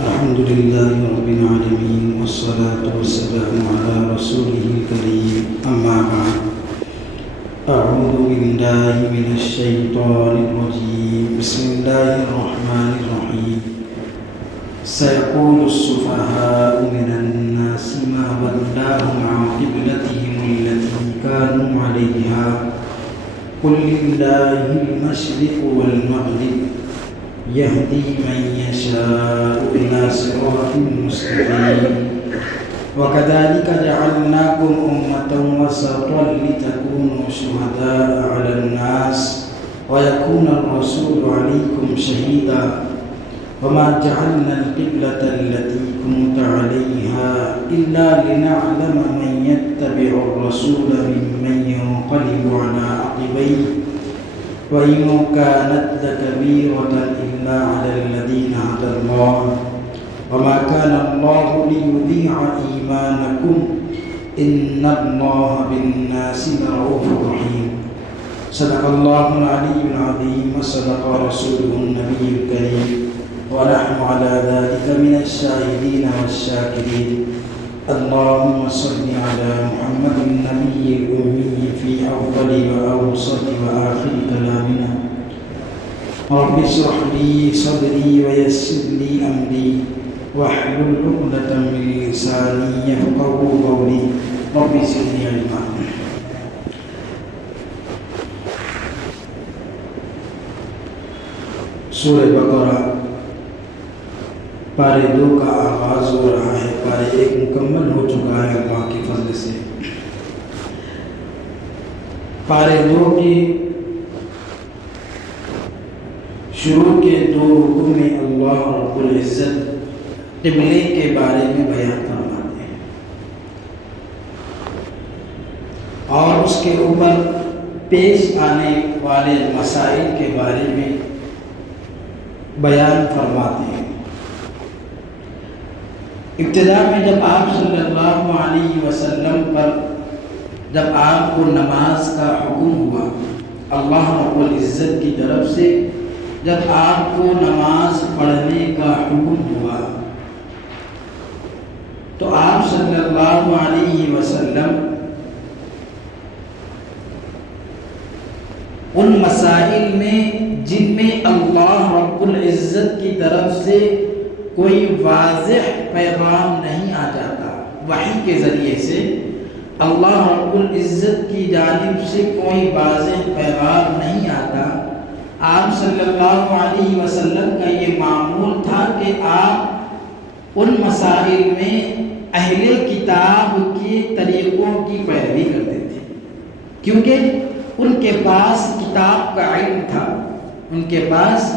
الحمد لله رب العالمين والصلاة والسلام على رسوله الكريم أما بعد أعوذ بالله من الشيطان الرجيم بسم الله الرحمن الرحيم سيقول السفهاء من الناس ما ولاهم عن قبلتهم التي كانوا عليها قل لله المشرق والمغرب يهدي من يشاء إلى صراط مستقيم وكذلك جعلناكم أمة وسطا لتكونوا شهداء على الناس ويكون الرسول عليكم شهيدا وما جعلنا القبلة التي كنت عليها إلا لنعلم من يتبع الرسول ممن ينقلب على عقبيه وإن كانت لكبيرة إلا على الذين هدى الله وما كان الله ليضيع إيمانكم إن الله بالناس لرؤوف رحيم صدق الله العلي العظيم وصدق رسوله النبي الكريم ونحن على ذلك من الشاهدين والشاكرين اللهم صل على محمد النبي الأمي في أفضل وأوسط وآخر كلامنا رب اشرح لي صدري ويسر لي أمري واحلل عقدة من لساني يفقهوا قولي رب زدني علما. سورہ بقرہ پارے 2 کا آغاز ہو رہا ہے. پارے 1 مکمل ہو چکا ہے اللہ کے فضل سے. پارے 2 کی شروع کے 2 رکوع میں اللہ رب العزت قبلے کے بارے میں بیان فرماتے ہیں اور اس کے اوپر پیش آنے والے مسائل کے بارے میں بیان فرماتے ہیں. ابتدا میں جب آپ صلی اللہ علیہ وسلم پر جب آپ کو نماز کا حکم ہوا اللہ رب العزت کی طرف سے، جب آپ کو نماز پڑھنے کا حکم ہوا تو آپ صلی اللہ علیہ وسلم ان مسائل میں جن میں اللہ رب العزت کی طرف سے کوئی واضح پیغام نہیں آ جاتا، وحی کے ذریعے سے اللہ رب العزت کی جانب سے کوئی واضح پیغام نہیں آتا، آپ صلی اللہ علیہ وسلم کا یہ معمول تھا کہ آپ ان مسائل میں اہل کتاب کے طریقوں کی پیروی کرتے تھے، کیونکہ ان کے پاس کتاب کا علم تھا، ان کے پاس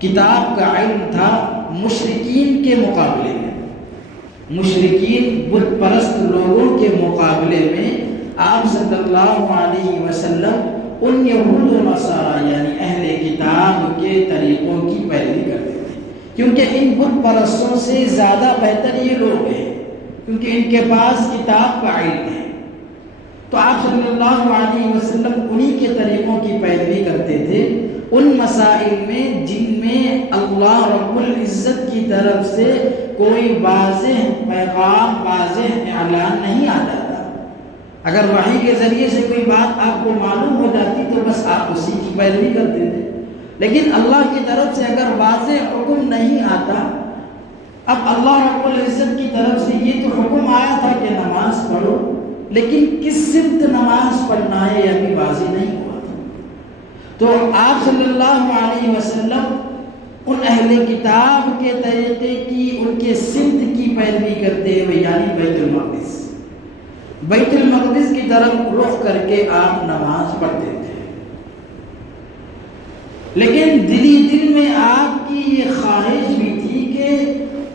کتاب کا علم تھا. مشرکین کے مقابلے میں، مشرکین بت پرست لوگوں کے مقابلے میں آپ صلی اللہ علیہ وسلم ان یہود و نصارا یعنی اہل کتاب کے طریقوں کی پیروی کرتے تھے، کیونکہ ان بت پرستوں سے زیادہ بہتر یہ لوگ ہیں، کیونکہ ان کے پاس کتاب کا علم ہے. تو آپ صلی اللہ علیہ وسلم انہی کے طریقوں کی پیروی کرتے تھے ان مسائل میں جن میں اللہ رب العزت کی طرف سے کوئی واضح پیغام، واضح اعلان نہیں آ جاتا. اگر وحی کے ذریعے سے کوئی بات آپ کو معلوم ہو جاتی تو بس آپ اسی کی پیروی کرتے تھے، لیکن اللہ کی طرف سے اگر واضح حکم نہیں آتا، اب اللہ رب العزت کی طرف سے یہ تو حکم آیا تھا کہ نماز پڑھو، لیکن کس سمت نماز پڑھنا ہے یہ بھی واضح نہیں ہوا تھا. تو آپ صلی اللہ علیہ وسلم ان اہل کتاب کے طریقے کی، ان کے سمت کی پیروی کرتے ہوئے یعنی بیت المقدس کی طرف رخ کر کے آپ نماز پڑھتے تھے. لیکن دل میں آپ کی یہ خواہش بھی تھی کہ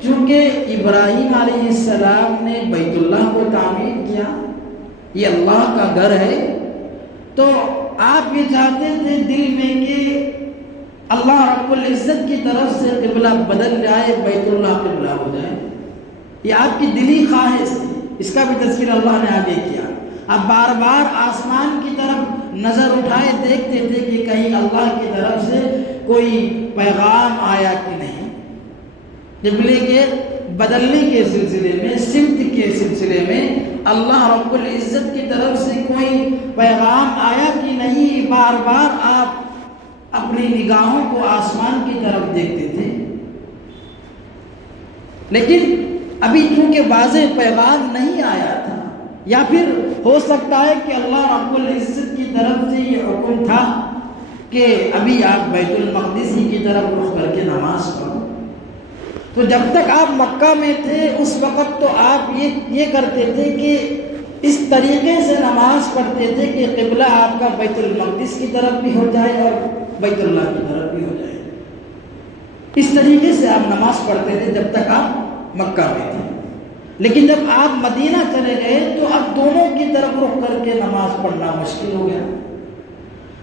چونکہ ابراہیم علیہ السلام نے بیت اللہ کو تعمیر کیا، یہ اللہ کا گھر ہے، تو آپ یہ چاہتے تھے دل میں کہ اللہ رب العزت کی طرف سے قبلہ بدل جائے، بیت اللہ قبلہ ہو جائے. یہ آپ کی دلی خواہش تھی، اس کا بھی تذکرہ اللہ نے آگے کیا. اب بار بار آسمان کی طرف نظر اٹھائے دیکھتے تھے کہ کہیں اللہ کی طرف سے کوئی پیغام آیا کہ نہیں. قبلے کے بدلنے کے سلسلے میں، سمت کے سلسلے میں اللہ رب العزت کی طرف سے کوئی پیغام آیا کہ نہیں؟ بار بار آپ اپنی نگاہوں کو آسمان کی طرف دیکھتے تھے، لیکن ابھی چونکہ واضح پیغام نہیں آیا تھا، یا پھر ہو سکتا ہے کہ اللہ رب العزت کی طرف سے یہ حکم تھا کہ ابھی آپ بیت المقدس ہی کی طرف رخ کر کے نماز پڑھو۔ تو جب تک آپ مکہ میں تھے اس وقت تو آپ یہ کرتے تھے کہ اس طریقے سے نماز پڑھتے تھے کہ قبلہ آپ کا بیت المقدس کی طرف بھی ہو جائے اور بیت اللہ کی طرف بھی ہو جائے۔ اس طریقے سے آپ نماز پڑھتے تھے جب تک آپ مکہ میں تھے، لیکن جب آپ مدینہ چلے گئے تو اب دونوں کی طرف رخ کر کے نماز پڑھنا مشکل ہو گیا،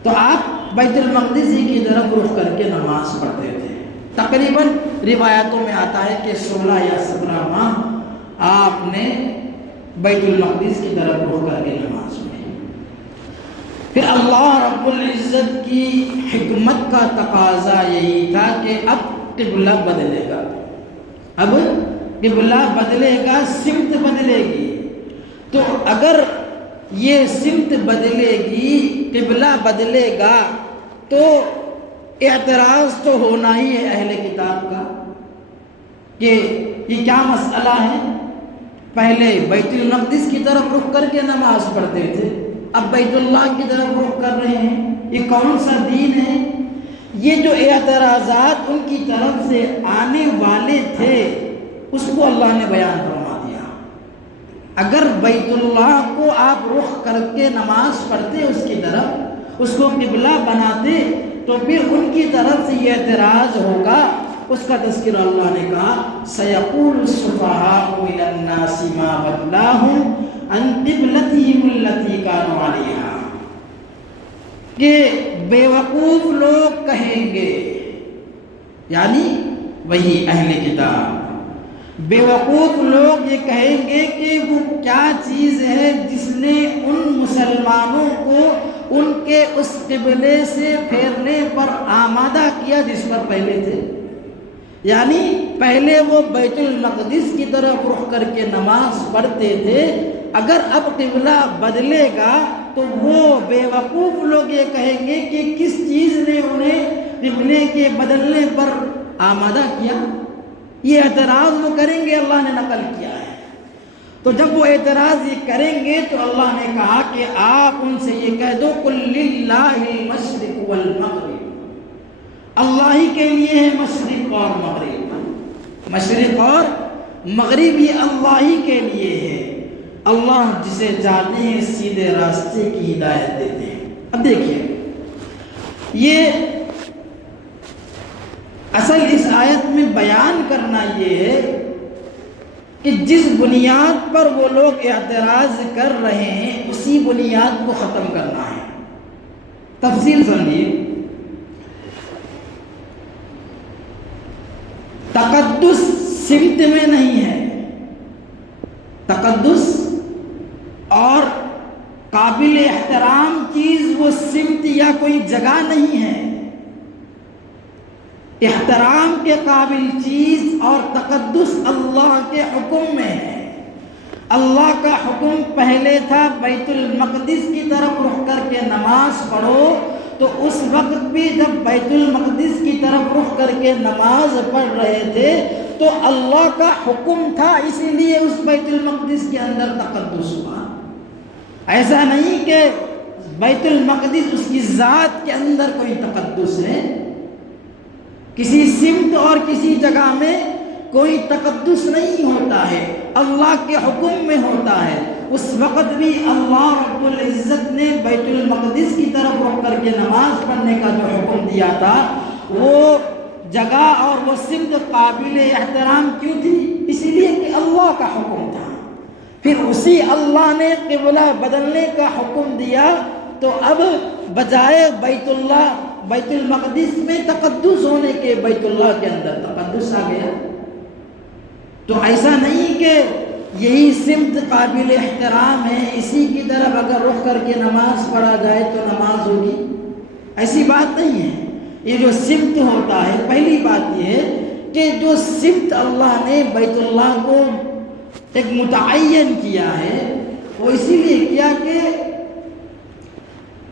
تو آپ بیت المقدس ہی کی طرف رخ کر کے نماز پڑھتے تھے۔ تقریباً روایتوں میں آتا ہے کہ 16 یا 17 ماہ آپ نے بیت المقدس کی طرف رخ کر کے نماز پڑھی۔ پھر اللہ رب العزت کی حکمت کا تقاضا یہی تھا کہ اب قبلہ بدلے گا، اب قبلہ بدلے گا، سمت بدلے گی۔ تو اگر یہ سمت بدلے گی، قبلہ بدلے گا، تو اعتراض تو ہونا ہی ہے اہل کتاب کا کہ یہ کیا مسئلہ ہے؟ پہلے بیت المقدس کی طرف رخ کر کے نماز پڑھتے تھے، اب بیت اللہ کی طرف رخ کر رہے ہیں، یہ کون سا دین ہے؟ یہ جو اعتراضات ان کی طرف سے آنے والے تھے اس کو اللہ نے بیان فرما دیا۔ اگر بیت اللہ کو آپ رخ کر کے نماز پڑھتے اس کی طرف، اس کو قبلہ بناتے، تو پھر ان کی طرف سے یہ اعتراض ہوگا۔ اس کا تذکرہ اللہ نے کہا سَيَقُولُ السُّفَهَاءُ إِلَى النَّاسِ مَا وَلَّاهُمْ عَنْ قِبْلَتِهِمُ الَّتِي كَانُوا عَلَيْهَا، کہ بے وقوف لوگ کہیں گے، یعنی وہی اہل کتاب، بے وقوف لوگ یہ کہیں گے کہ وہ کیا چیز ہے جس نے ان مسلمانوں کو ان کے اس قبلے سے پھیرنے پر آمادہ کیا جس پر پہلے تھے۔ یعنی پہلے وہ بیت المقدس کی طرف رخ کر کے نماز پڑھتے تھے، اگر اب قبلہ بدلے گا تو وہ بے وقوف لوگ یہ کہیں گے کہ کس چیز نے انہیں قبلے کے بدلنے پر آمادہ کیا؟ یہ اعتراض وہ کریں گے، اللہ نے نقل کیا ہے۔ تو جب وہ اعتراض یہ کریں گے تو اللہ نے کہا کہ آپ ان سے یہ کہہ دو قُلْ لِلَّهِ الْمَشْرِقُ وَالْمَغْرِبُ، اللہ ہی کے لیے ہے مشرق اور مغرب، مشرق اور مغرب یہ اللہ ہی کے لیے ہے، اللہ جسے چاہتے ہیں سیدھے راستے کی ہدایت دیتے ہیں۔ اب دیکھیے، یہ اصل اس آیت میں بیان کرنا یہ ہے کہ جس بنیاد پر وہ لوگ اعتراض کر رہے ہیں اسی بنیاد کو ختم کرنا ہے۔ تفصیل سمجھیے، تقدس سمت میں نہیں ہے، تقدس اور قابل احترام چیز وہ سمت یا کوئی جگہ نہیں ہے۔ احترام کے قابل چیز اور تقدس اللہ کے حکم میں ہے۔ اللہ کا حکم پہلے تھا بیت المقدس کی طرف رخ کر کے نماز پڑھو، تو اس وقت بھی جب بیت المقدس کی طرف رخ کر کے نماز پڑھ رہے تھے تو اللہ کا حکم تھا، اسی لیے اس بیت المقدس کے اندر تقدس ہوا۔ ایسا نہیں کہ بیت المقدس اس کی ذات کے اندر کوئی تقدس ہے، کسی سمت اور کسی جگہ میں کوئی تقدس نہیں ہوتا ہے، اللہ کے حکم میں ہوتا ہے۔ اس وقت بھی اللہ رب العزت نے بیت المقدس کی طرف رخ کر کے نماز پڑھنے کا جو حکم دیا تھا وہ جگہ اور وہ سمت قابل احترام کیوں تھی؟ اسی لیے کہ اللہ کا حکم تھا۔ پھر اسی اللہ نے قبلہ بدلنے کا حکم دیا، تو اب بجائے بیت المقدس میں تقدس ہونے کے بیت اللہ کے اندر تقدس آ گیا۔ تو ایسا نہیں کہ یہی سمت قابل احترام ہے، اسی کی طرف اگر رخ کر کے نماز پڑھا جائے تو نماز ہوگی، ایسی بات نہیں ہے۔ یہ جو سمت ہوتا ہے، پہلی بات یہ ہے کہ جو سمت اللہ نے بیت اللہ کو ایک متعین کیا ہے وہ اسی لیے کیا کہ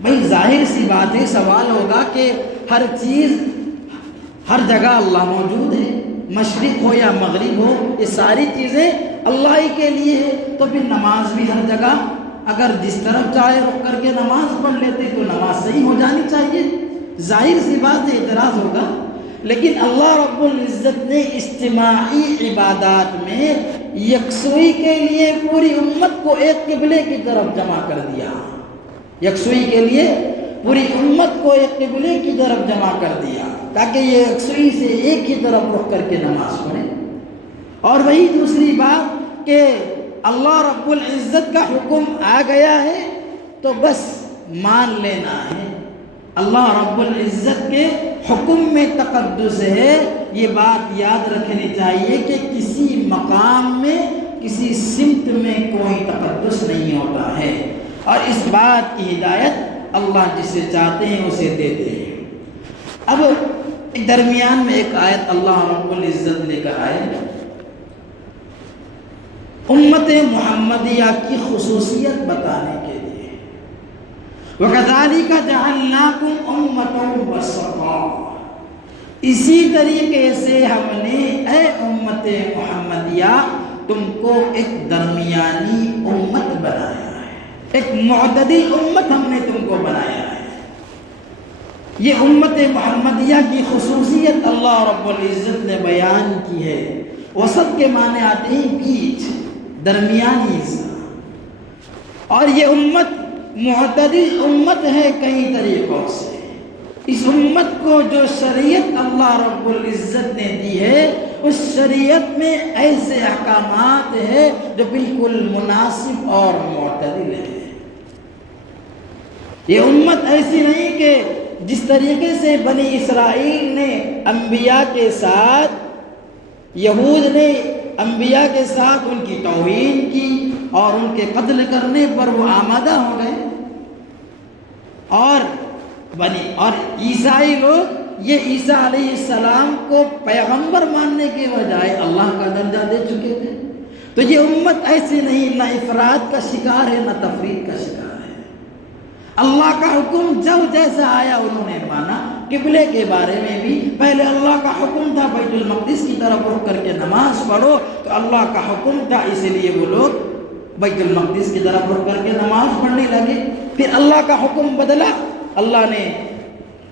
بھئی ظاہر سی بات ہے، سوال ہوگا کہ ہر چیز ہر جگہ اللہ موجود ہے، مشرق ہو یا مغرب ہو، یہ ساری چیزیں اللہ ہی کے لیے ہے، تو پھر نماز بھی ہر جگہ اگر جس طرف چاہے رخ کر کے نماز پڑھ لیتے تو نماز صحیح ہو جانی چاہیے، ظاہر سی بات ہے، اعتراض ہوگا۔ لیکن اللہ رب العزت نے اجتماعی عبادات میں یکسوئی کے لیے پوری امت کو ایک قبلے کی طرف جمع کر دیا، یکسوئی کے لیے پوری امت کو ایک قبلے کی طرف جمع کر دیا تاکہ یہ یکسوئی سے ایک ہی طرف رخ کر کے نماز پڑھیں۔ اور وہی دوسری بات کہ اللہ رب العزت کا حکم آ گیا ہے تو بس مان لینا ہے، اللہ رب العزت کے حکم میں تقدس ہے، یہ بات یاد رکھنی چاہیے کہ کسی مقام میں کسی سمت میں کوئی تقدس نہیں ہوتا ہے، اور اس بات کی ہدایت اللہ جسے چاہتے ہیں اسے دیتے ہیں۔ اب درمیان میں ایک آیت اللہ رب العزت لے کر آئے امت محمدیہ کی خصوصیت بتانے کے لیے، وَكَذَلِكَ جَعَلْنَاكُمْ أُمَّةً وَسَطًا، اسی طریقے سے ہم نے اے امت محمدیہ تم کو ایک درمیانی امت بنایا ہے، ایک معتدل امت ہم نے تم کو بنایا ہے۔ یہ امت محمدیہ کی خصوصیت اللہ رب العزت نے بیان کی ہے۔ وسط کے معنی آتے ہیں بیچ، درمیانی حصہ، اور یہ امت معتدل امت ہے کئی طریقوں سے۔ اس امت کو جو شریعت اللہ رب العزت نے دی ہے اس شریعت میں ایسے احکامات ہیں جو بالکل مناسب اور معتدل ہیں۔ یہ امت ایسی نہیں کہ جس طریقے سے بنی اسرائیل نے انبیاء کے ساتھ، یہود نے انبیاء کے ساتھ ان کی توہین کی اور ان کے قتل کرنے پر وہ آمادہ ہو گئے، اور عیسائی لوگ یہ عیسیٰ علیہ السلام کو پیغمبر ماننے کے بجائے اللہ کا درجہ دے چکے تھے۔ تو یہ امت ایسی نہیں، نہ افراد کا شکار ہے نہ تفرید کا شکار ہے۔ اللہ کا حکم جب جیسا آیا انہوں نے مانا۔ قبلے کے بارے میں بھی پہلے اللہ کا حکم تھا بیت المقدس کی طرف رخ کر کے نماز پڑھو، تو اللہ کا حکم تھا، اس لیے وہ لوگ بیت المقدس کی طرف رخ کر کے نماز پڑھنے لگے۔ پھر اللہ کا حکم بدلا، اللہ نے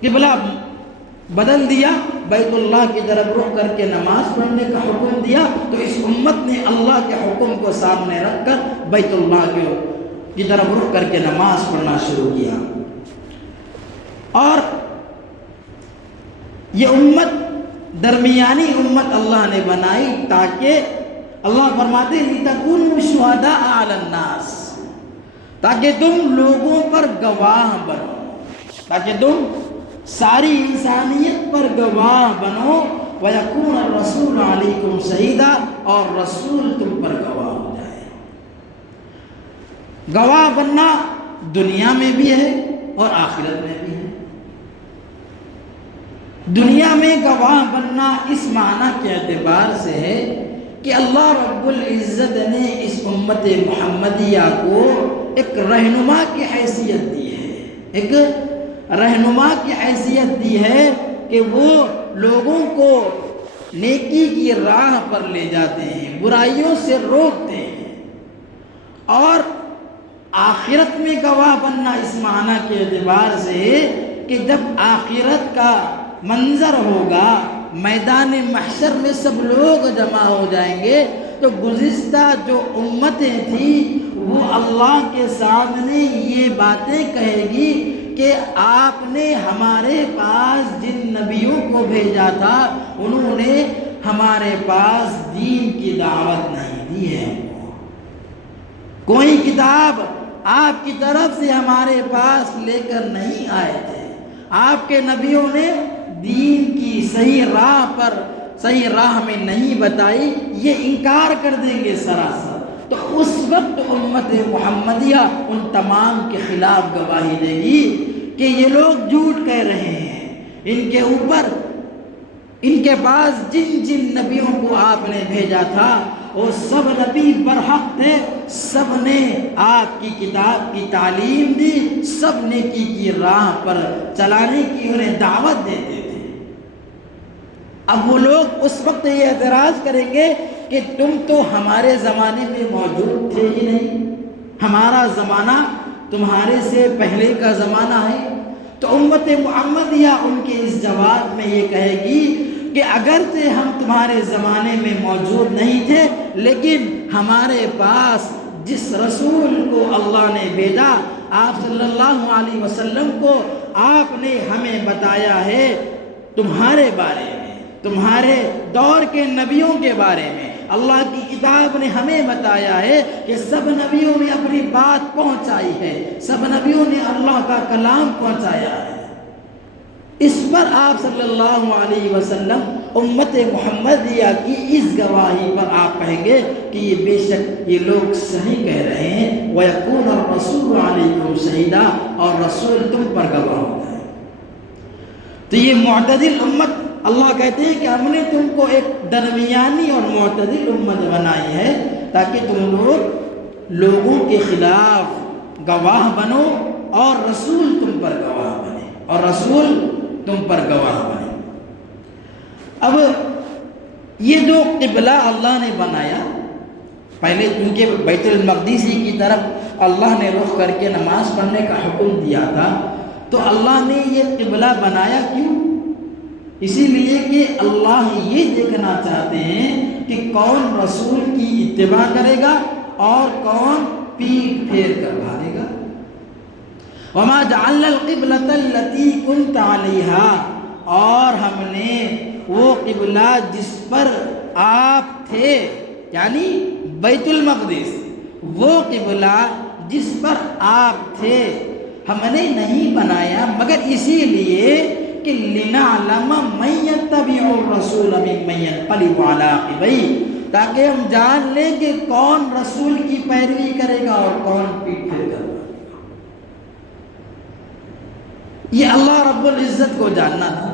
قبلہ بدل دیا، بیت اللہ کی طرف رخ کر کے نماز پڑھنے کا حکم دیا، تو اس امت نے اللہ کے حکم کو سامنے رکھ کر بیت اللہ کی طرف رخ کر کے نماز پڑھنا شروع کیا۔ اور یہ امت درمیانی امت اللہ نے بنائی تاکہ اللہ فرماتے ہیں لِتَكُونُوا شُهَدَاءَ عَلَى النَّاسِ، تاکہ تم لوگوں پر گواہ بنو، تاکہ تم ساری انسانیت پر گواہ بنو، وَيَكُونَ الرَّسُولُ عَلَيْكُمْ شَهِيدًا، اور رسول تم پر گواہ ہو جائے۔ گواہ بننا دنیا میں بھی ہے اور آخرت میں بھی ہے۔ دنیا میں گواہ بننا اس معنی کے اعتبار سے ہے کہ اللہ رب العزت نے اس امت محمدیہ کو ایک رہنما کی حیثیت دی ہے، ایک رہنما کی حیثیت دی ہے کہ وہ لوگوں کو نیکی کی راہ پر لے جاتے ہیں، برائیوں سے روکتے ہیں۔ اور آخرت میں گواہ بننا اس معنی کے اعتبار سے ہے کہ جب آخرت کا منظر ہوگا، میدان محشر میں سب لوگ جمع ہو جائیں گے، تو گزشتہ جو امتیں تھیں وہ اللہ کے سامنے یہ باتیں کہے گی کہ آپ نے ہمارے پاس جن نبیوں کو بھیجا تھا انہوں نے ہمارے پاس دین کی دعوت نہیں دی ہے، کوئی کتاب آپ کی طرف سے ہمارے پاس لے کر نہیں آئے تھے، آپ کے نبیوں نے دین کی صحیح راہ میں نہیں بتائی، یہ انکار کر دیں گے سراسر۔ تو اس وقت امت محمدیہ ان تمام کے خلاف گواہی دے گی کہ یہ لوگ جھوٹ کہہ رہے ہیں، ان کے اوپر ان کے پاس جن جن نبیوں کو آپ نے بھیجا تھا وہ سب نبی برحق تھے، سب نے آپ کی کتاب کی تعلیم دی، سب نیکی کی راہ پر چلانے کی انہیں دعوت دیتے تھے۔ اب وہ لوگ اس وقت یہ اعتراض کریں گے کہ تم تو ہمارے زمانے میں موجود تھے ہی نہیں، ہمارا زمانہ تمہارے سے پہلے کا زمانہ ہے۔ تو امت محمدیہ ان کے اس جواب میں یہ کہے گی کہ اگرچہ ہم تمہارے زمانے میں موجود نہیں تھے، لیکن ہمارے پاس جس رسول کو اللہ نے بھیجا، آپ صلی اللہ علیہ وسلم کو، آپ نے ہمیں بتایا ہے تمہارے بارے میں، تمہارے دور کے نبیوں کے بارے میں۔ اللہ کی کتاب نے ہمیں بتایا ہے کہ سب نبیوں نے اپنی بات پہنچائی ہے، سب نبیوں نے اللہ کا کلام پہنچایا ہے۔ اس پر آپ صلی اللہ علیہ وسلم امت محمدیہ کی اس گواہی پر آپ کہیں گے کہ یہ بے شک یہ لوگ صحیح کہہ رہے ہیں، وَيَكُونَ الرَّسُولُ عَلَيْكُمْ شَهِيدًا، اور رسول تم پر گواہ ہوتا ہے۔ تو یہ معتدل امت، اللہ کہتے ہیں کہ ہم نے تم کو ایک درمیانی اور معتدل امت بنائی ہے تاکہ تم لوگوں کے خلاف گواہ بنو اور رسول تم پر گواہ بنے، اور رسول تم پر گواہ بنے۔ اب یہ جو قبلہ اللہ نے بنایا، پہلے کیونکہ بیت المقدس کی طرف اللہ نے رخ کر کے نماز پڑھنے کا حکم دیا تھا، تو اللہ نے یہ قبلہ بنایا کیوں؟ اسی لیے کہ اللہ یہ دیکھنا چاہتے ہیں کہ کون رسول کی اتباع کرے گا اور کون پیٹ پھیر کر بھاگے گا۔ وَمَا جَعَلْنَا الْقِبْلَةَ الَّتِي كُنْتَ عَلَيْهَا، اور ہم نے وہ قبلہ جس پر آپ تھے، یعنی بیت المقدس، وہ قبلہ جس پر آپ تھے ہم نے نہیں بنایا مگر اسی لیے کہ لِنَعْلَمَ مَن يَتَّبِعُ الرَّسُولَ مِمَّن يَنقَلِبُ عَلَىٰ عَقِبَيْهِ، تاکہ ہم جان لیں کہ کون رسول کی پیروی کرے گا اور کون پیٹ پھیر کرے گا۔ یہ اللہ رب العزت کو جاننا تھا۔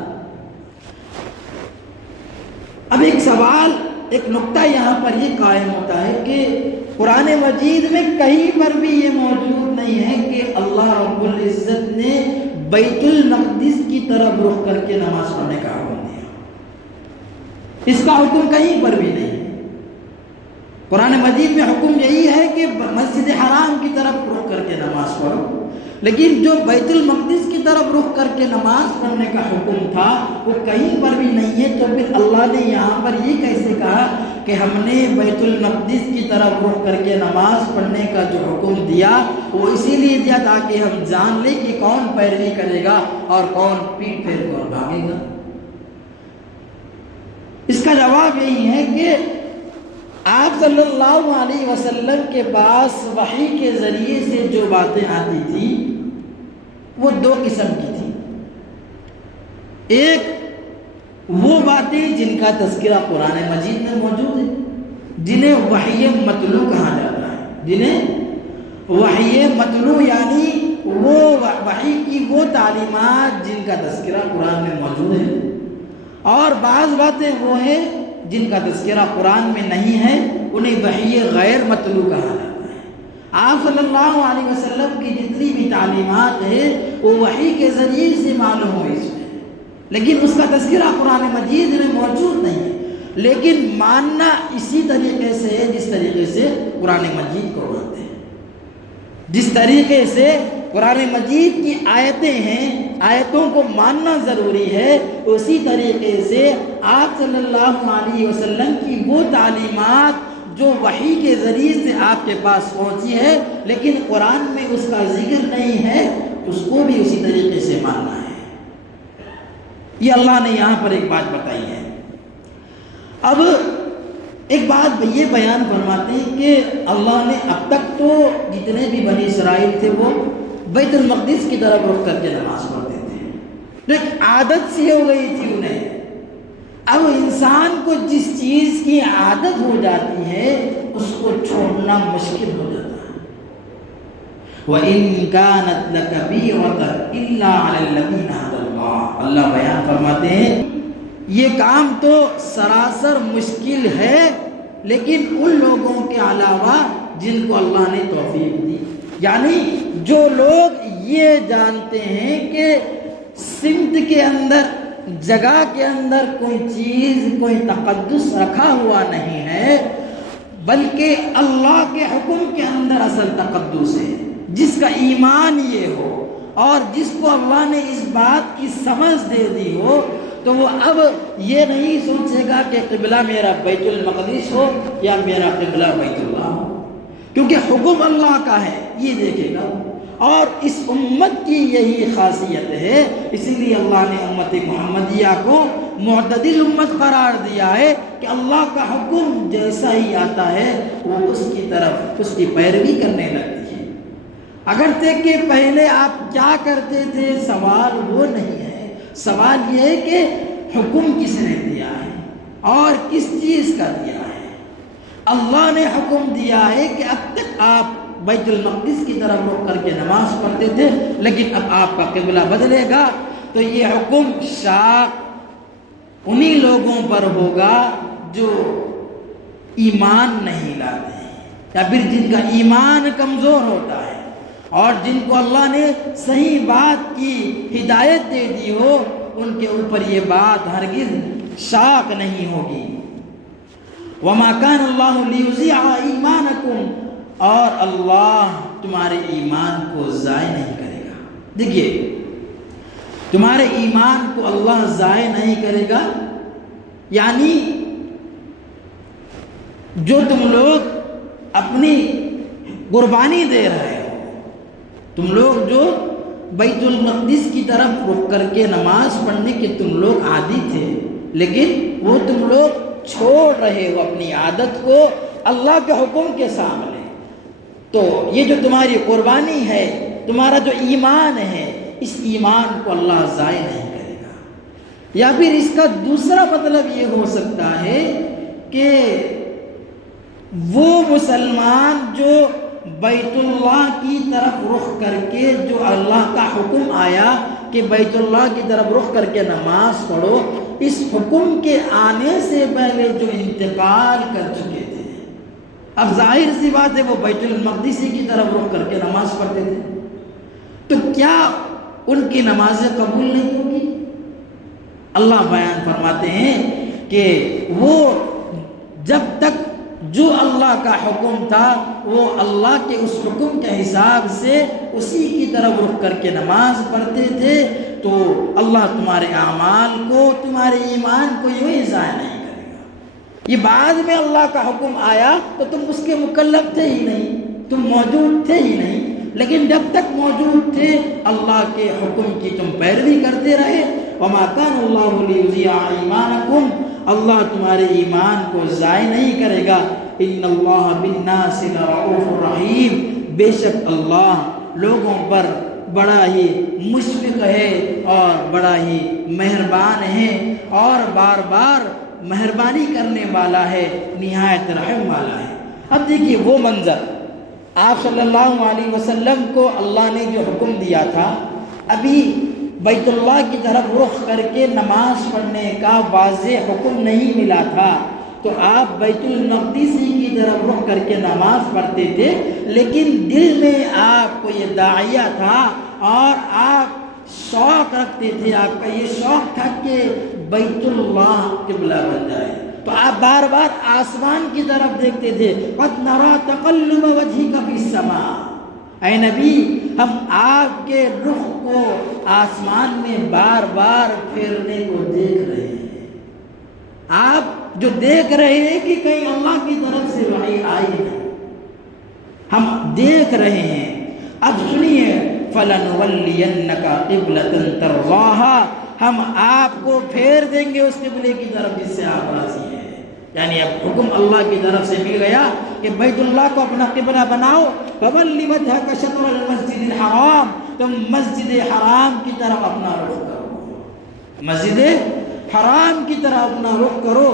اب ایک سوال، ایک نقطہ یہاں پر یہ قائم ہوتا ہے کہ قرآن مجید میں کہیں پر بھی یہ موجود نہیں ہے کہ اللہ رب العزت نے بیت المقدس کی طرف رخ کر کے نماز پڑھنے کا حکم دیا۔ اس کا حکم کہیں پر بھی نہیں ہے۔ قرآن مجید میں حکم یہی ہے کہ مسجد حرام کی طرف رخ کر کے نماز پڑھو، لیکن جو بیت المقدس کی طرف رخ کر کے نماز پڑھنے کا حکم تھا وہ کہیں پر بھی نہیں ہے۔ تو پھر اللہ نے یہاں پر یہ کیسے کہا کہ ہم نے بیت المقدس کی طرف رخ کر کے نماز پڑھنے کا جو حکم دیا وہ اسی لیے دیا تاکہ ہم جان لیں کہ کون پیروی کرے گا اور کون پیٹ پھیر کر بھاگے گا۔ اس کا جواب یہی ہے کہ آپ صلی اللہ علیہ وسلم کے پاس وحی کے ذریعے سے جو باتیں آتی تھی وہ دو قسم کی تھی۔ ایک وہ باتیں جن کا تذکرہ قرآن مجید میں موجود ہے، جنہیں وحی متلو کہا جاتا ہے، جنہیں وحی متلو یعنی وہ وحی کی وہ تعلیمات جن کا تذکرہ قرآن میں موجود ہے، اور بعض باتیں وہ ہیں جن کا تذکرہ قرآن میں نہیں ہے، انہیں وحی غیر متلو کہا جاتا ہے۔ آپ صلی اللہ علیہ وسلم کی جتنی بھی تعلیمات ہیں وہ وحی کے ذریعے سے معلوم ہوئی اس میں، لیکن اس کا تذکرہ قرآن مجید میں موجود نہیں ہے، لیکن ماننا اسی طریقے سے ہے جس طریقے سے قرآن مجید کو مانتے ہیں۔ جس طریقے سے قرآن مجید کی آیتیں ہیں، آیتوں کو ماننا ضروری ہے، اسی طریقے سے آپ صلی اللہ علیہ وسلم کی وہ تعلیمات جو وحی کے ذریعے سے آپ کے پاس پہنچی ہے لیکن قرآن میں اس کا ذکر نہیں ہے، اس کو بھی اسی طریقے سے ماننا ہے۔ یہ اللہ نے یہاں پر ایک بات بتائی ہے۔ اب ایک بات یہ بیان فرماتے ہیں کہ اللہ نے اب تک تو جتنے بھی بنی اسرائیل تھے وہ بیت المقدس کی طرف رخ کر کے نماز پڑھتے تھے، تو ایک عادت سی ہو گئی تھی انہیں۔ اب انسان کو جس چیز کی عادت ہو جاتی ہے اس کو چھوڑنا مشکل ہو جاتا ہے۔ وَإِن كَانَتْ لَكَبِيرَةً إِلَّا عَلَى الَّذِينَ هَدَى اللَّهُ، اللہ بیان فرماتے ہیں یہ کام تو سراسر مشکل ہے، لیکن ان لوگوں کے علاوہ جن کو اللہ نے توفیق دی، یعنی جو لوگ یہ جانتے ہیں کہ سمت کے اندر، جگہ کے اندر کوئی چیز، کوئی تقدس رکھا ہوا نہیں ہے، بلکہ اللہ کے حکم کے اندر اصل تقدس ہے، جس کا ایمان یہ ہو اور جس کو اللہ نے اس بات کی سمجھ دے دی ہو، تو وہ اب یہ نہیں سوچے گا کہ قبلہ میرا بیت المقدس ہو یا میرا قبلہ بیت اللہ ہو، کیونکہ حکم اللہ کا ہے، یہ دیکھے گا۔ اور اس امت کی یہی خاصیت ہے، اسی لیے اللہ نے امت محمدیہ کو معتدل امت قرار دیا ہے کہ اللہ کا حکم جیسا ہی آتا ہے وہ اس کی طرف، اس کی پیروی کرنے لگتی ہے۔ اگرچہ کہ پہلے آپ کیا کرتے تھے، سوال وہ نہیں ہے، سوال یہ ہے کہ حکم کس نے دیا ہے اور کس چیز کا دیا ہے۔ اللہ نے حکم دیا ہے کہ اب تک آپ بیت المقدس کی طرف رخ کر کے نماز پڑھتے تھے، لیکن اب آپ کا قبلہ بدلے گا، تو یہ حکم شاق انہی لوگوں پر ہوگا جو ایمان نہیں لاتے ہیں، یا پھر جن کا ایمان کمزور ہوتا ہے، اور جن کو اللہ نے صحیح بات کی ہدایت دے دی ہو، ان کے اوپر یہ بات ہرگز شاق نہیں ہوگی۔ وَمَا كَانَ اللَّهُ لِيُضِيعَ إِيمَانَكُمْ، اور اللہ تمہارے ایمان کو ضائع نہیں کرے گا۔ دیکھیے، تمہارے ایمان کو اللہ ضائع نہیں کرے گا، یعنی جو تم لوگ اپنی قربانی دے رہے ہو، تم لوگ جو بیت المقدس کی طرف رخ کر کے نماز پڑھنے کے تم لوگ عادی تھے، لیکن وہ تم لوگ چھوڑ رہے ہو اپنی عادت کو اللہ کے حکم کے سامنے، تو یہ جو تمہاری قربانی ہے، تمہارا جو ایمان ہے، اس ایمان کو اللہ ضائع نہیں کرے گا۔ یا پھر اس کا دوسرا مطلب یہ ہو سکتا ہے کہ وہ مسلمان جو بیت اللہ کی طرف رخ کر کے، جو اللہ کا حکم آیا کہ بیت اللہ کی طرف رخ کر کے نماز پڑھو، اس حکم کے آنے سے پہلے جو انتقال کر چکے تھے، اب ظاہر سی بات ہے وہ بیت المقدس کی طرف رخ کر کے نماز پڑھتے تھے، تو کیا ان کی نمازیں قبول نہیں ہوگی؟ اللہ بیان فرماتے ہیں کہ وہ جب تک جو اللہ کا حکم تھا وہ اللہ کے اس حکم کے حساب سے اسی کی طرف رخ کر کے نماز پڑھتے تھے، تو اللہ تمہارے اعمال کو، تمہارے ایمان کو یوں ہی ضائع نہیں کرے گا۔ یہ بعد میں اللہ کا حکم آیا تو تم اس کے مکلف تھے ہی نہیں، تم موجود تھے ہی نہیں، لیکن جب تک موجود تھے اللہ کے حکم کی تم پیروی کرتے رہے۔ وَمَا كَانَ اللَّهُ لِيُضِيعَ إِيمَانَكُمْ، اللہ تمہارے ایمان کو ضائع نہیں کرے گا۔ إِنَّ اللَّهَ بِالنَّاسِ لَرَءُوفٌ رَحِيمٌ، بے شک اللہ لوگوں پر بڑا ہی مشفق ہے اور بڑا ہی مہربان ہے، اور بار بار مہربانی کرنے والا ہے، نہایت رحم والا ہے۔ اب دیکھیے وہ منظر، آپ صلی اللہ علیہ وسلم کو اللہ نے جو حکم دیا تھا، ابھی بیت اللہ کی طرف رخ کر کے نماز پڑھنے کا واضح حکم نہیں ملا تھا، تو آپ بیت المقدس کی طرف رخ کر کے نماز پڑھتے تھے، لیکن دل میں آپ کو یہ داعیہ تھا اور آپ شوق رکھتے تھے، آپ کا یہ شوق تھا کہ بیت اللہ قبلہ بن جائے، تو آپ بار بار آسمان کی طرف دیکھتے تھے۔ قَدْ نَرَى تَقَلُّبَ وَجْهِكَ فِي السَّمَاءِ، اے نبی ہم آپ کے رخ کو آسمان میں بار بار پھیرنے کو دیکھ رہے ہیں، آپ جو دیکھ رہے ہیں کہ کہیں اللہ کی طرف سے وحی آئی ہے، ہم دیکھ رہے ہیں۔ اب سنیے، فَلَنُوَلِّيَنَّكَ قِبْلَةً تَرْضَاهَا، ہم آپ کو پھیر دیں گے اس قبلے کی طرف جس سے آپ راضی ہیں۔ یعنی اب حکم اللہ کی طرف سے مل گیا کہ بیت اللہ کو اپنا قبلہ بناؤ، فَوَلِّ وَجْهَكَ شَطْرَ الْمَسْجِدِ الْحَرَامِ، تم مسجد حرام کی طرف اپنا رخ کرو، مسجد حرام کی طرف اپنا رخ کرو۔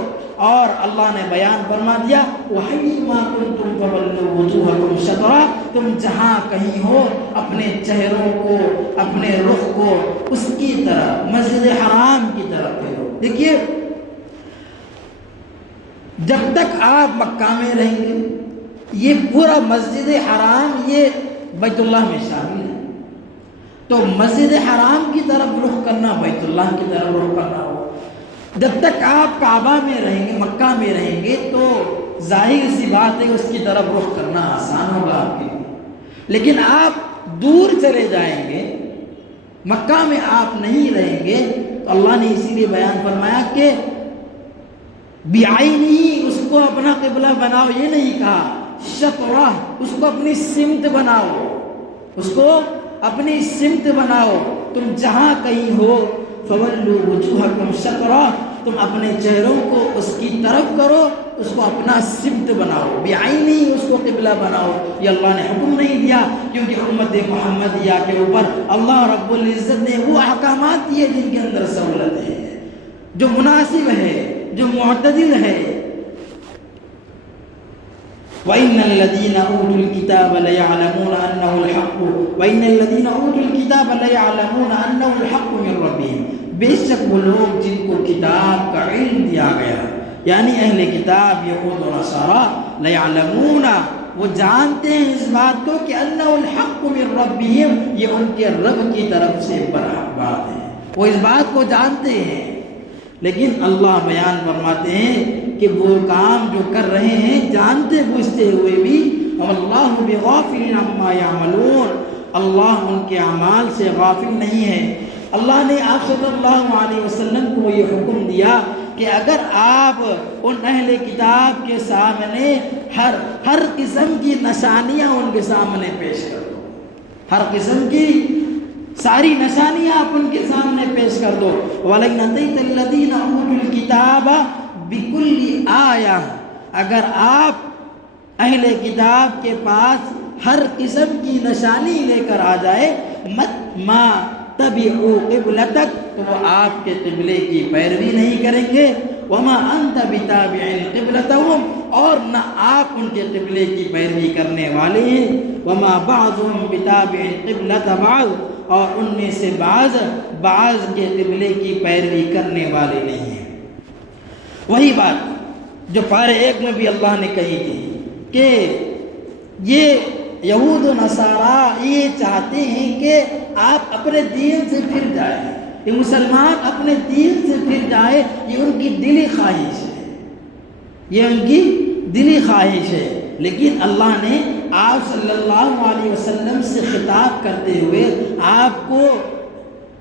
اور اللہ نے بیان فرما دیا، وَحَيْثُ مَا كُنْتُمْ فَوَلُّوا وُجُوهَكُمْ شَطْرَهُ، تم جہاں کہیں ہو اپنے چہروں کو، اپنے رخ کو اس کی طرف، مسجد حرام کی طرف پھیرو۔ دیکھیے جب تک آپ مکہ میں رہیں گے یہ پورا مسجد حرام یہ بیت اللہ میں شامل ہے، تو مسجد حرام کی طرف رخ کرنا بیت اللہ کی طرف رخ کرنا ہو۔ جب تک آپ کعبہ میں رہیں گے، مکہ میں رہیں گے، تو ظاہر سی بات ہے اس کی طرف رخ کرنا آسان ہوگا آپ کے لیے۔ لیکن آپ دور چلے جائیں گے، مکہ میں آپ نہیں رہیں گے، تو اللہ نے اسی لیے بیان فرمایا کہ بعینہ اس کو اپنا قبلہ بناؤ، یہ نہیں کہا شطرہ اس کو اپنی سمت بناؤ، اس کو اپنی سمت بناؤ، تم جہاں کہیں ہو فولوا وجوہکم شطرہ، تم اپنے چہروں کو اس کی طرف کرو، اس کو اپنا سمت بناؤ، بعینہ اس کو قبلہ بناؤ۔ یہ اللہ نے حکم نہیں دیا، کیونکہ امت محمدیہ کے اوپر اللہ رب العزت نے وہ احکامات دیے جن کے اندر سہولت ہے، جو مناسب ہے، جو معتدل ہے۔ وَإِنَّ الَّذِينَ أُوتُوا الْكِتَابَ لَيَعْلَمُونَ أَنَّهُ الْحَقُّ وَإِنَّ الَّذِينَ أُوتُوا الْكِتَابَ لَيَعْلَمُونَ أَنَّهُ الْحَقُّ مِنْ رَبِّهِمْ، بے شک وہ لوگ جن کو کتاب کا علم دیا گیا، یعنی اہل کتاب یہود و نصارا، لَيَعْلَمُونَ وہ جانتے ہیں اس بات کو کہ أَنَّهُ الْحَقُّ مِنْ رَبِّهِمْ یہ ان کے رب کی طرف سے برحق بات ہے، وہ اس بات کو جانتے ہیں۔ لیکن اللہ بیان فرماتے ہیں کہ وہ کام جو کر رہے ہیں جانتے بوجھتے ہوئے بھی، وَاللَّهُ بِغَافِلٍ عَمَّا يَعْمَلُونَ اللہ ان کے اعمال سے غافل نہیں ہے۔ اللہ نے آپ صلی اللہ علیہ وسلم کو یہ حکم دیا کہ اگر آپ ان اہل کتاب کے سامنے ہر قسم کی نشانیاں ان کے سامنے پیش کر دو، ہر قسم کی ساری نشانیاں آپ ان کے سامنے پیش کر دو۔ وَلَئِنْ أَتَيْتَ الَّذِينَ أُوتُوا الْكِتَابَ بِكُلِّ آیَةٍ اگر آپ اہل کتاب کے پاس ہر قسم کی نشانی لے کر آ جائے، مَا تَبِعُوا قِبْلَتَكَ تو وہ آپ کے قبلے کی پیروی نہیں کریں گے، وَمَا أَنْتَ بِتَابِعٍ قِبْلَتَهُمْ اور نہ آپ ان کے قبلے کی پیروی کرنے والے ہیں، وَمَا بَعْضُهُمْ بِتَابِعٍ قِبْلَةَ بَعْضٍ اور ان میں سے بعض کے قبلے کی پیروی کرنے والے نہیں ہیں۔ وہی بات جو پارے 1 میں بھی اللہ نے کہی تھی کہ یہ یہود و نصارہ یہ چاہتے ہیں کہ آپ اپنے دین سے پھر جائیں، یہ مسلمان اپنے دین سے پھر جائے، یہ ان کی دلی خواہش ہے، یہ ان کی دلی خواہش ہے۔ لیکن اللہ نے آپ صلی اللہ علیہ وسلم سے خطاب کرتے ہوئے آپ کو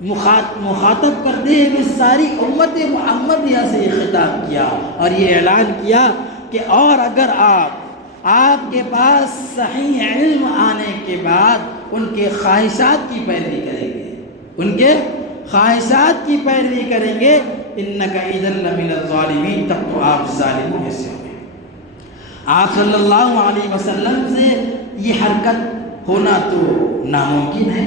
مخاطب کرتے ہوئے ساری امت محمدیہ سے یہ خطاب کیا اور یہ اعلان کیا کہ اور اگر آپ کے پاس صحیح علم آنے کے بعد ان کے خواہشات کی پیروی کریں گے، ان کے خواہشات کی پیروی کریں گے، اِنَّكَ إِذًا لَمِنَ الظَّالِمِينَ تب تو آپ ظالموں میں سے ہوں گے۔ آپ صلی اللہ علیہ وسلم سے یہ حرکت ہونا تو ناممکن ہے،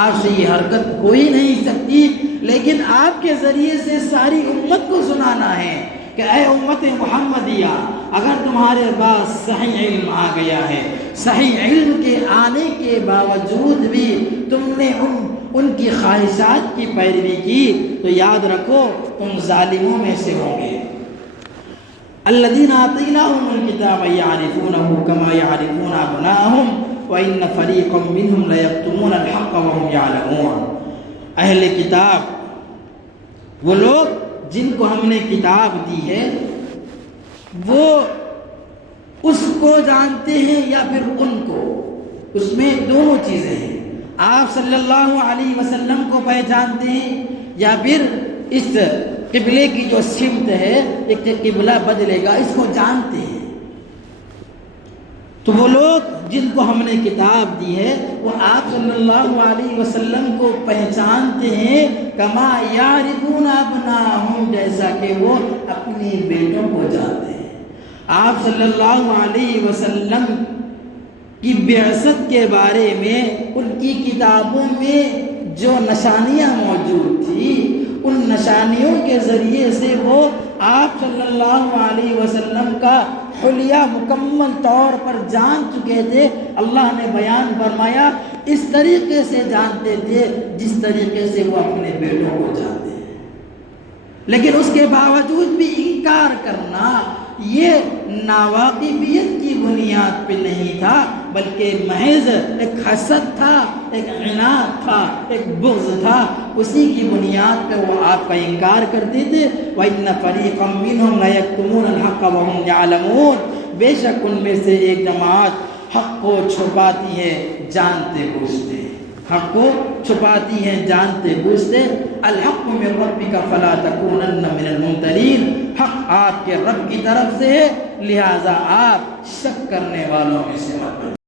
آپ سے یہ حرکت ہو ہی نہیں سکتی، لیکن آپ کے ذریعے سے ساری امت کو سنانا ہے کہ اے امت محمدیہ اگر تمہارے پاس صحیح علم آ گیا ہے، صحیح علم کے آنے کے باوجود بھی تم نے ان کی خواہشات کی پیروی کی تو یاد رکھو تم ظالموں میں سے ہوں گے۔ الذین آتیناہم الکتاب یعرفونہ کما یعرفون ابناءہم وَإِنَّ فَرِيقًا مِّنْهُمْ لَيَكْتُمُونَ الْحَقَّ وَهُمْ يَعْلَمُونَ اہل کتاب وہ لوگ جن کو ہم نے کتاب دی ہے وہ اس کو جانتے ہیں یا پھر ان کو، اس میں دونوں چیزیں ہیں، آپ صلی اللہ علیہ وسلم کو پہچانتے ہیں یا پھر اس قبلے کی جو سمت ہے ایک قبلہ بدلے گا اس کو جانتے ہیں۔ تو وہ لوگ جن کو ہم نے کتاب دی ہے وہ آپ صلی اللہ علیہ وسلم کو پہچانتے ہیں، کما یعرفون ابناءہم جیسا کہ وہ اپنے بیٹوں کو جانتے ہیں۔ آپ صلی اللہ علیہ وسلم کی بعثت کے بارے میں ان کی کتابوں میں جو نشانیاں موجود تھیں ان نشانیوں کے ذریعے سے وہ آپ صلی اللہ علیہ وسلم کا حلیہ مکمل طور پر جان چکے تھے۔ اللہ نے بیان فرمایا اس طریقے سے جانتے تھے جس طریقے سے وہ اپنے بیٹوں کو جانتے ہیں، لیکن اس کے باوجود بھی انکار کرنا یہ ناواقفیت کی بنیاد پہ نہیں تھا، بلکہ محض ایک حسد تھا، ایک عناد تھا، ایک بغض تھا، اسی کی بنیاد پہ وہ آپ کا انکار کرتے تھے۔ وَإِنَّ فَرِيقًا مِّنْهُمْ لَيَكْتُمُونَ الْحَقَّ وَهُمْ يَعْلَمُونَ، بے شک ان میں سے ایک جماعت حق کو چھپاتی ہے جانتے بوجھتے، حق کو چھپاتی ہیں جانتے بوجھتے۔ الحق من ربک فلا تکونن من الممترین، حق آپ کے رب کی طرف سے ہے، لہٰذا آپ شک کرنے والوں میں سے مت بنیے۔